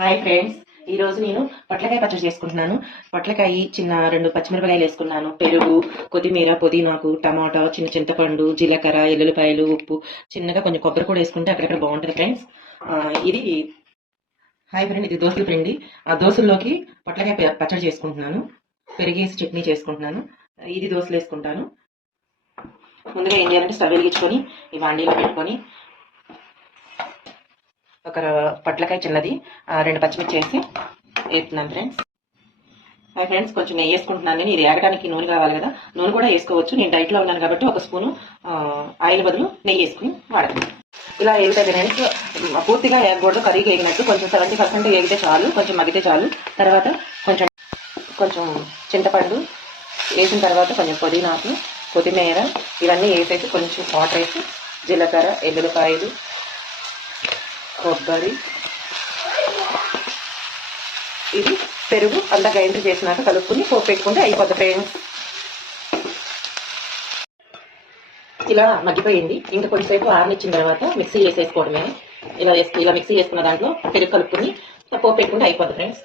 Hi friends, ఈ రోజు నేను పొట్లకాయ పచ్చడి చేసుకుంటున్నాను. పొట్లకాయ చిన్న 2 పచ్చిమిరపకాయలు వేసుకున్నాను, పెరుగు, కొత్తిమీర, పుదీనాకు, టమాటా, చిన్న చింతపండు, జీలకర్ర, ఎల్లుల్లిపాయలు, ఉప్పు, చిన్నగా కొంచెం కొబ్బరి కూడా వేసుకుంటే అక్కడక్కడ బాగుంటుంది ఫ్రెండ్స్. ఇది హాయ్ ఫ్రెండ్, ఇది దోశల పిండి. ఆ దోశల్లోకి పొట్లకాయ పచ్చడి చేసుకుంటున్నాను. పెరిగేసి చట్నీ చేసుకుంటున్నాను. ఇది దోశలు వేసుకుంటాను. ముందుగా ఏం చేయాలంటే స్టవ్ వెలిగించుకొని ఈ వాండీలో పెట్టుకొని ఒక పొట్లకాయ చిన్నది, 2 పచ్చిమిర్చి వేసి వేస్తున్నాను ఫ్రెండ్స్. ఫ్రెండ్స్, కొంచెం నెయ్యి వేసుకుంటున్నాను. నేను ఇది ఏగడానికి నూనె కావాలి కదా, నూనె కూడా వేసుకోవచ్చు. నేను డైట్లో ఉన్నాను కాబట్టి ఒక స్పూను ఆయిల్ బదులు నెయ్యి వేసుకుని వాడతాను. ఇలా వేగుతాయి ఫ్రెండ్స్. పూర్తిగా ఏగకూడదు, కర్రీకి వేగినట్టు కొంచెం 70% వేగితే చాలు, కొంచెం మగ్గితే చాలు. తర్వాత కొంచెం కొంచెం చింతపండు వేసిన తర్వాత కొంచెం పుదీనాకు, కొత్తిమీర ఇవన్నీ వేసేసి కొంచెం వాటర్ వేసి జీలకర్ర, ఎల్లుల్లిపాయలు, కొబ్బరి, ఇది పెరుగు అంతా గ్రైండ్ చేసినాక కలుపుకుని పోపు పెట్టుకుంటే అయిపోద్ది ఫ్రెండ్స్. ఇలా మగ్గిపోయింది. ఇంకా కొంచెంసేపు ఆరనిచ్చిన తర్వాత మిక్సీ వేసేసుకోవడమే. ఇలా మిక్సీ వేసుకున్న దాంట్లో పెరుగు కలుపుకుని పోపు పెట్టుకుంటే అయిపోద్ది ఫ్రెండ్స్.